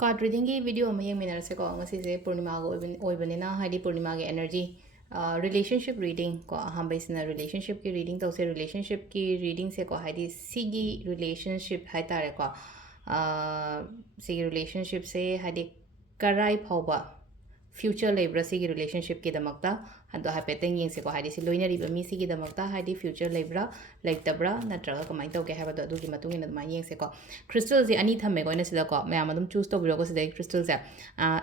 Card reading की video में young मिनर से को अंगसी से पूर्णिमा को ओइबने ना हाइडी पूर्णिमा के energy relationship reading को हम बेस ना relationship की reading तो उसे relationship की reading से को हाइडी सीगी relationship है तारे को सीगी relationship से हाइडी कराई फाउबा future लेब्रा सीगी relationship की दमकता अदो हाइपेटिंग यंग से को हाइडी सी लोइनर इबा मी सीगी दमकता हाइडी future लेब्रा लाइक तब्रा नत्रगा कमाई तो क्या है बदो अदो की मतुंग इन दमाई यंग से को crystal से अनी थमे को इन से को मैं आमदम choose तो बिरो को से crystal से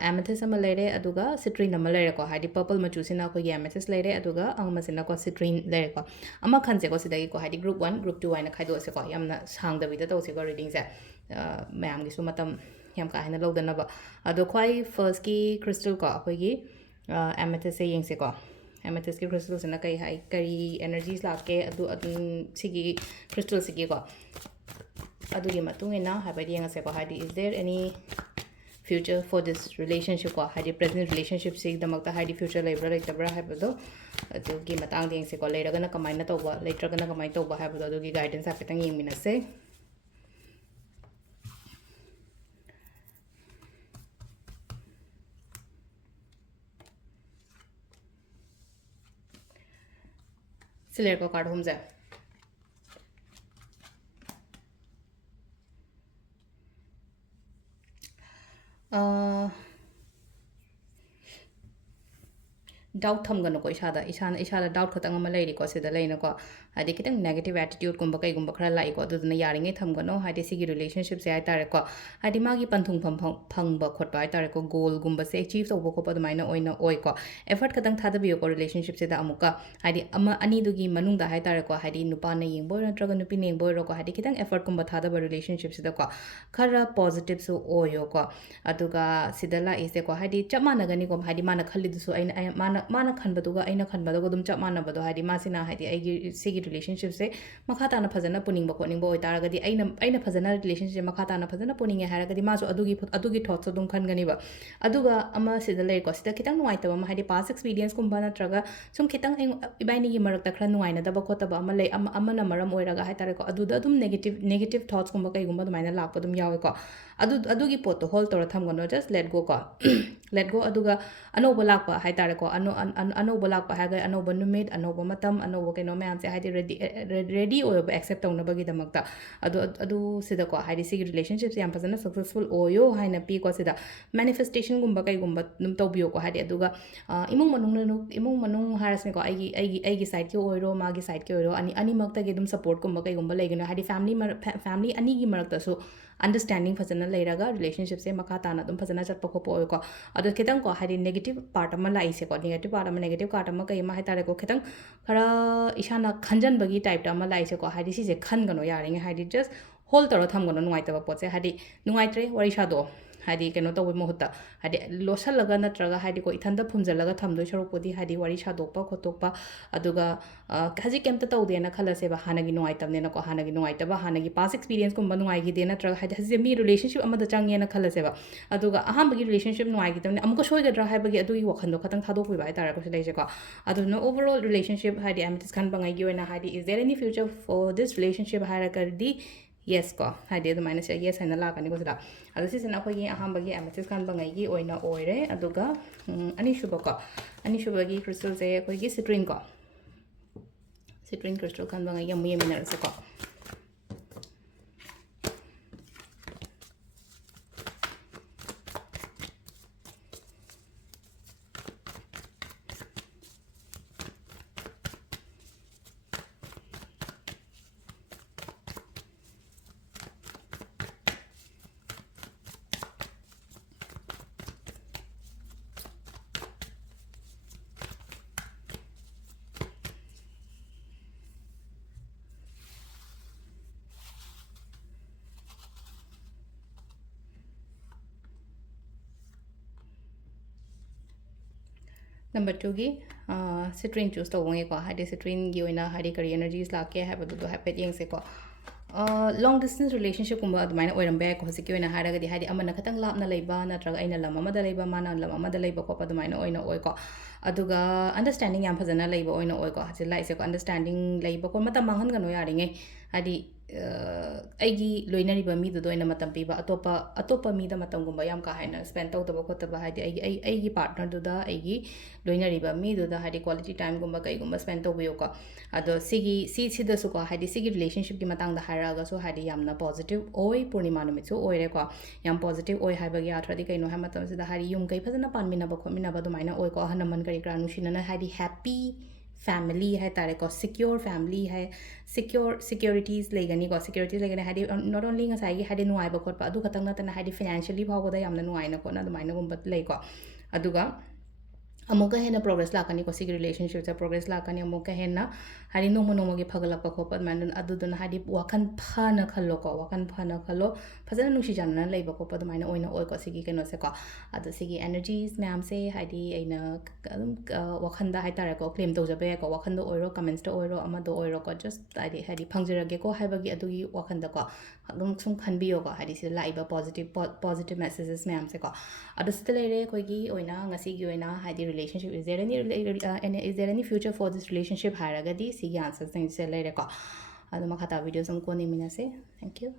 amethyst अमा लेरे अदुगा citrine अमा लेरे को हाइडी purple मचू से ना को ये amethyst लेरे अदुगा अंग मसे ना को citrine लेरे को अमा खन से को से को हाइडी group 1 group 2 आइना खाइदो से को यामना सांग दबिदा तो से को reading से मैं आम की सु मतम यम का है ना लोग दनबा अदो ख्वाई फर्स्ट की crystal को अखोगी amethyst से यंग से को amethyst की crystal से ना कई हाई कई energies लाके अदु सिगी crystal सिगी को अदुगी मतुंग इना हाइबादी यंग से को Heidi is there any future for this relationship को हाइडी present relationship से दमकता हाइडी future लेब्रा लेतब्रा हाइबदो अदुगी मतंग दिंग से को लेरगना कमाइना तोबा लेत्रगना कमाइ तोबा हाइबदो अदुगी गाइडेंस हाइपेतंग यंग मिनसे सिलेर को कार्ड होम जाए डाउट थमगनो को इशादा डाउट खतंग अमा लेरिको सिदा लेनको हाइदी कितंग नेगेटिव एटीट्यूड गुंबा कईगुंबा खरा लाइको अदुदना यारिंगे थमगनो हाइदी सिगी रिलेशनशिप से हाइतारेको हाइदी मागी पंथुंग फंगबा खोटबा हाइतारेको गोल गुंबा से अचीव तौबा खोपा अदुमाइना ओइना ओइको एफर्ट खतंग थादबियोको रिलेशनशिप से दा अमुका हाइदी अमा अनीदुगी मनुंगदा हाइतारेको हाइदी नुपाना येंबो नत्रगा नुपीना येंबो रोको हाइदी कितंग एफर्ट गुंबा थादबा रिलेशनशिप से दको खरा पॉजिटिव सु ओयोको अदुगा सिदला इसेको हाइदी चमानगनी को हाइदी माना खल्लिदुसु आइना माना खनबदुगा आइना खनबदुगा दुम चमानबदो हाइदी मासिना हाइदी आइगी सिगी रिलेशनशिप से मखा ताना फजना पुनिंग खोनिंग होइतारगदी आइना फजना रिलेशनशिप मखा ताना फजना पुनिंगे हारगदी मासो अदुगी थॉट्स अदुम खनगनीबा अदुगा अमा सिदा लेको सिदा खितंग नुवाइतबा मा हाइदी पास एक्सपीरियंस कुंबा नत्रगा सुम खितंग इबाइनीगी मरकता खरा नुवाइना दबा खोतबा अमा ले अमना मरम ओइरगा हाइतारेको अदुदा अदुम नेगेटिव थॉट्स कुंबा कईगुंबा दुमाइना लाकपा दुम यावेको अदुगी पोतो होल्ड तोरा थमगनो जस्ट लेट गो को लेट गो अदुगा अनोबा लाकपा हाइतारेको अनोबा लाकपा हागा अनोबा नुमित अनोबा मतम अनोबा केनो मैम से हाइदी रेडी ओयोबा एक्सेप्ट तौनबगी दमकता अदु सिदा को हाइदी सिगी रिलेशनशिप से याम फजना सक्सेसफुल ओयो हाइना पी को सिदा मैनिफेस्टेशन गुंबा कईगुंबा नुम तौबियो को हाइदी अदुगा इमुंग मनुंग हारसने को आइगी साइड के ओइरो मागी साइड के ओइरो अनि मक्ता के दुम सपोर्ट गुंबा कईगुंबा लेगनो हाइदी फैमिली अनि की मरकतसु अंडरस्टैंडिंग फजना लेरगा रिलेशनशिप से मखा ताना दुम फजना चटप खोपो ओइको अदु खितंग को हाइदी नेगेटिव पार्ट अमा लाइसे को नेगेटिव पार्ट अमा नेगेटिव पार्ट अमा कई मा हाइतारे को खितंग खरा इशाना खंजनबगी टाइप अमा लाइसे को हाइदी सिजे खनगनो यारिंगे हाइदी जस्ट होल्ड तरो थमगनो नुवाइतबा पोचे हाइदी नुवाइत्रे वरी शादो हाइदी केनो तब मुहूर्त हाइदी लोसलगा नत्रगा हाइदी को इथंदा फुमजलगा थमदो सरोपोदी हाइदी वरी शादोपा खोतोपा अदुगा हजी केमता तौदेना खलसेबा हानगी नुवाइतबनेना को हानगी नुवाइतबा हानगी पास एक्सपीरियंस कुंबा नुवाइगिदे नत्रगा हाइदी हजी मी रिलेशनशिप अमदा चंगेना खलसेबा अदुगा अहामबगी रिलेशनशिप नुवाइगिदबने अमुका सोइगद्रा हाइबगी अदुगी वखंदो खतंग थादोकबिबा हाइतारा को सिदैसेको अदुनो ओवरऑल रिलेशनशिप हाइदी एमटिस खन बंगाइगी ओइना हाइदी is there any future for this relationship हाइरकदी yes ko haide adu minus yes haina la kani ko sida adu si sina khoi aham bagi amethyst kan bangai gi oina oire aduga ani shuba gi crystal se khoi gi citrine crystal kan bangai gi mu mineral se ko number 2 की citrine choose तौंगे को Heidi citrine की ओइना Heidi करी energies लाके हाइबदो हाइपेट Young से को long distance relationship कुंबा अदुमाइना ओइरंबे को हसिकी ओइना हारगदी Heidi अमना खतंग लापना लेबा नत्रगा आइना लम अमदा लेबा माना लम अमदा लेबा को अदुमाइना ओइना ओइको अदुगा अंडरस्टैंडिंग याम फजना लेबा ओइना ओइको हसिला इसे को अंडरस्टैंडिंग लेबा को मता मांगन गनो यारिंगे हाइडी ꯑꯩꯒꯤ ꯂꯣꯏꯅꯔꯤꯕ ꯃꯤꯗꯨꯗ ꯑꯣꯏꯅ ꯃꯇꯝ ꯄꯤꯕ ꯑꯇꯣꯞꯄ ꯃꯤꯗ ꯃꯇꯝꯒꯨꯝꯕ ꯌꯥꯝ ꯀꯥ ꯍꯦꯟꯅ ꯁ꯭ꯄꯦꯟ ꯇꯧꯗꯕ ꯈꯣꯠꯇꯕ ꯍꯥꯏꯗꯤ ꯑꯩꯒꯤ ꯄꯥꯔꯠꯅꯔꯗꯨꯗ ꯑꯩꯒꯤ ꯂꯣꯏꯅꯔꯤꯕ ꯃꯤꯗꯨꯗ ꯍꯥꯏꯗꯤ ꯀ꯭ꯋꯥꯂꯤꯇꯤ ꯇꯥꯏꯝꯒꯨꯝꯕ ꯀꯩꯒꯨꯝꯕ ꯁ꯭ꯄꯦꯟ ꯇꯧꯕꯤꯌꯨꯀꯣ ꯑꯗꯣ ꯁꯤꯗꯁꯨꯀꯣ ꯍꯥꯏꯗꯤ ꯁꯤꯒꯤ ꯔꯤꯂꯦꯁꯟshipꯀꯤ ꯃꯇꯥꯡꯗ ꯍꯥꯏꯔꯛꯑꯒꯁꯨ ꯍꯥꯏꯗꯤ ꯌꯥꯝꯅ ꯄꯣꯖꯤꯇꯤቭ ꯑꯣꯏ ꯄꯨꯔꯅꯤꯃꯥ ꯅꯨꯃꯤꯠꯁꯨ ꯑꯣꯏꯔꯦꯀꯣ ꯌꯥꯝ ꯄꯣꯖꯤꯇꯤቭ ꯑꯣꯏ ꯍꯥꯏꯕꯒꯤ ꯑꯥꯊ꯭ꯔꯗꯤ ꯀꯩꯅꯣ ꯍꯥꯏꯕ ꯃꯇꯝꯁꯤꯗ ꯍꯥꯏꯗꯤ ꯌꯨꯝ ꯀꯩ ꯐꯖꯅ ꯄꯥꯟꯃꯤꯟꯅꯕ ꯈꯣꯠꯃꯤꯟꯅꯕ ꯑꯗꯨꯃꯥꯏꯅ ꯑꯣꯏꯀꯣ ꯑꯍꯜ ꯂꯃꯟ ꯀꯔꯤ ꯀꯔꯥ ꯅꯨꯡꯁꯤꯅꯅ ꯍꯥꯏꯗꯤ ꯍꯦꯞꯄꯤ ꯐꯦꯃꯤꯂꯤ ꯍꯥꯏꯇꯥꯔꯦꯀꯣ ꯁꯤꯀ꯭ꯌꯣꯔ ꯐꯦꯃꯤꯂꯤ ꯁꯤꯀ꯭ꯌꯣꯔꯤꯇꯤꯁ ꯂꯩꯒꯅꯤꯀꯣ ꯁꯤꯀ꯭ꯌꯣꯔꯤꯇꯤꯁ ꯂꯩꯒꯅꯤ ꯍꯥꯏꯗꯤ ꯅꯣꯠ ꯑꯣꯟꯂꯤ ꯉꯁꯥꯏꯒꯤ ꯍꯥꯏꯗꯤ ꯅꯨꯡꯉꯥꯏꯕ ꯈꯣꯠꯄ ꯑꯗꯨ ꯈꯛꯇꯪ ꯅꯠꯇꯅ ꯍꯥꯏꯗꯤ ꯐꯥꯏꯅꯥꯟꯁꯤꯌꯦꯂꯤ ꯐꯥꯎꯕꯗ ꯌꯥꯝꯅ ꯅꯨꯡꯉꯥꯏꯅ ꯈꯣꯠꯅ ꯑꯗꯨꯃꯥꯏꯅꯒꯨꯝꯕ ꯂꯩꯀꯣ ꯑꯗꯨꯒ ꯑꯃꯨꯛꯀ ꯍꯦꯟꯅ ꯄ꯭ꯔꯣꯒ꯭ꯔꯦꯁ ꯂꯥꯛꯀꯅꯤꯀꯣ ꯁꯤꯒꯤ ꯔꯤꯂꯦꯁꯟshipꯁꯦ ꯄ꯭ꯔꯣꯒ꯭ꯔꯦꯁ ꯂꯥꯛꯀꯅꯤ ꯑꯃꯨꯛꯀ ꯍꯦꯟꯅ ꯍꯥꯏꯗꯤ ꯅꯣꯡꯃ ꯅꯣꯡꯃꯒꯤ ꯐꯒꯠꯂꯛꯄ ꯈꯣꯠꯄ ꯑꯗꯨꯃꯥꯏꯅ ꯑꯗꯨꯗꯨꯅ ꯍꯥꯏꯗꯤ ꯋꯥꯈꯜ ꯐꯅ ꯈꯜꯂꯣꯀꯣ ꯋꯥꯈꯜ ꯐꯅ ꯈꯜꯂꯣ ꯐꯖꯅ ꯅꯨꯡꯁꯤ ꯆꯥꯟꯅꯅ ꯂꯩꯕ ꯈꯣꯠꯄ ꯑꯗꯨꯃꯥꯏꯅ ꯑꯣꯏꯅ ꯑꯣꯏꯀꯣ ꯁꯤꯒꯤ ꯀꯩꯅꯣꯁꯦꯀꯣ ꯑꯗꯣ ꯁꯤꯒꯤ ꯑꯦꯅꯔꯖꯤꯁ ꯃꯌꯥꯝꯁꯦ ꯍꯥꯏꯗꯤ ꯑꯩꯅ ꯑꯗꯨꯝ ꯋꯥꯈꯟꯗ ꯍꯥꯏꯇꯥꯔꯦꯀꯣ ꯀ꯭ꯂꯦꯝ ꯇꯧꯖꯕ ꯌꯥꯏꯀꯣ ꯋꯥꯈꯟꯗ ꯑꯣꯏꯔో ꯀꯃꯦꯟꯁꯇ ꯑꯣꯏꯔో ꯑꯃꯗ ꯑꯣꯏꯔꯣꯀꯣ ꯖꯁ ꯍꯥꯏꯗꯤ ꯐꯪꯖꯔꯒꯦꯀꯣ ꯍꯥꯏꯕꯒꯤ ꯑꯗꯨꯒꯤ ꯋꯥꯈꯟꯗꯀꯣ ꯑꯗꯨꯝ ꯁꯨꯝ ꯈꯟꯕꯤꯌꯣꯀꯣ ꯍꯥꯏꯗꯤ ꯁꯤꯗ ꯂꯥꯛꯏꯕ ꯄꯣꯖꯤꯇꯤቭ ꯃꯦꯁꯦꯖꯦꯁ ꯃꯌꯥꯝꯁꯦꯀꯣ ꯑꯗꯣ ꯁꯤꯗ ꯂꯩꯔꯦ ꯑꯩꯈꯣꯏꯒꯤ ꯑꯣꯏꯅ ꯉꯁꯤꯒꯤ ꯑꯣꯏꯅ ꯍꯥꯏꯗꯤ ꯔꯤꯂꯦꯁꯟship is there any future for this relationship ꯍꯥꯏꯔꯒꯗꯤ ꯁꯤꯒꯤ ꯑꯟꯁꯔꯁꯤꯡꯁꯦ ꯂꯩꯔꯦꯀꯣ ꯑꯗꯣ ꯃꯈꯥ ꯇꯥꯕ ꯚꯤꯗꯤꯑꯣꯁ ꯑꯃꯨꯛ ꯀꯣꯟꯅ ꯌꯦꯡꯃꯤꯟꯅꯁꯦ ꯊꯦꯡꯛ ꯌꯨ